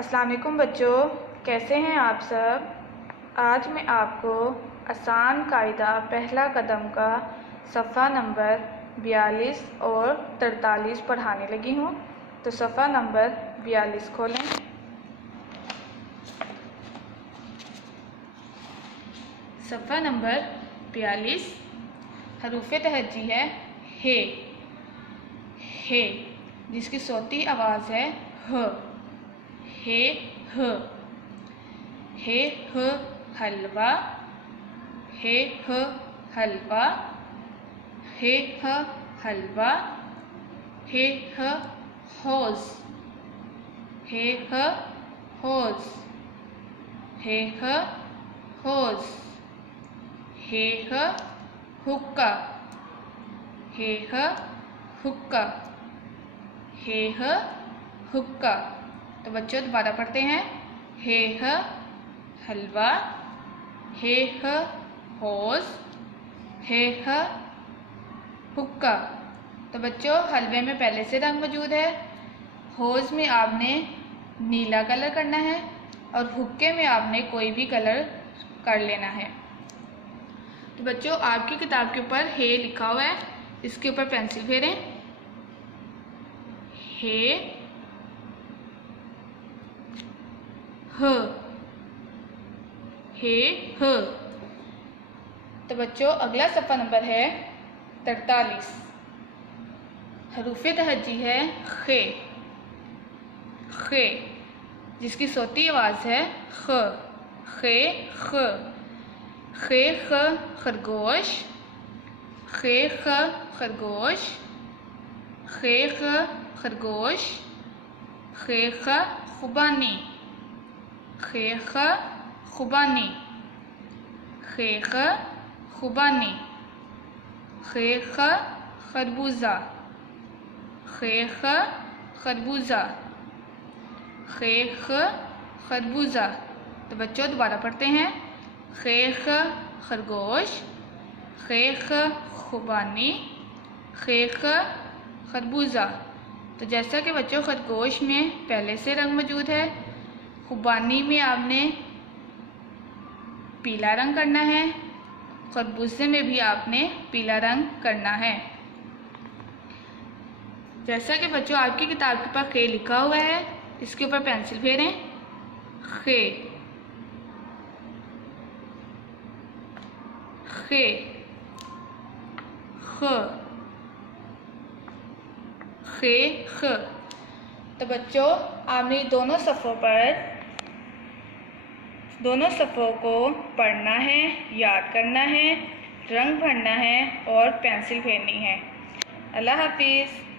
अस्सलाम वालेकुम बच्चों, कैसे हैं आप सब। आज मैं आपको आसान कायदा पहला कदम का सफ़ा नंबर 42 और 43 पढ़ाने लगी हूँ। तो सफ़ा नंबर 42 खोलें। सफ़ा नंबर 42 हरूफ तहज्जी है हे, जिसकी सौती आवाज़ है ह। हे ह हलवा, हे ह हलवा, हे ह हलवा, हे ह हौज़, हे ह हौज़, हे ह हौज़, हे ह हुक्का, हे ह हुक्का, हे ह हुक्का। तो बच्चों दोबारा पढ़ते हैं। हे ह हलवा, हे ह हौज़, हे ह हुक्का। तो बच्चों हलवे में पहले से रंग मौजूद है, हौज़ में आपने नीला कलर करना है और हुक्के में आपने कोई भी कलर कर लेना है। तो बच्चों आपकी किताब के ऊपर हे लिखा हुआ है, इसके ऊपर पेंसिल फेरें। हे ह। तो बच्चों अगला सफ़ा नंबर है 43। हरूफ तहज्जी है खे, जिसकी सौती आवाज़ है ख। खे ख, खे ख खरगोश, खे ख खरगोश, खे ख खरगोश, खे ख खुबानी, खे ख खुबानी, खे ख खुबानी, खे ख खरबूजा, खे ख खरबूजा, खे ख खरबूजा। तो बच्चों दोबारा पढ़ते हैं। खे ख खरगोश, खे ख खुबानी, खे ख खरबूजा। तो जैसा कि बच्चों खरगोश में पहले से रंग मौजूद है, खुबानी में आपने पीला रंग करना है, खरबूजे में भी आपने पीला रंग करना है। जैसा कि बच्चों आपकी किताब के पास खे लिखा हुआ है, इसके ऊपर पेंसिल फेरें। खे खे ख, खे ख। तो बच्चों आपने दोनों सफ़ों को पढ़ना है, याद करना है, रंग भरना है और पेंसिल फेरनी है। अल्लाह हाफिज़।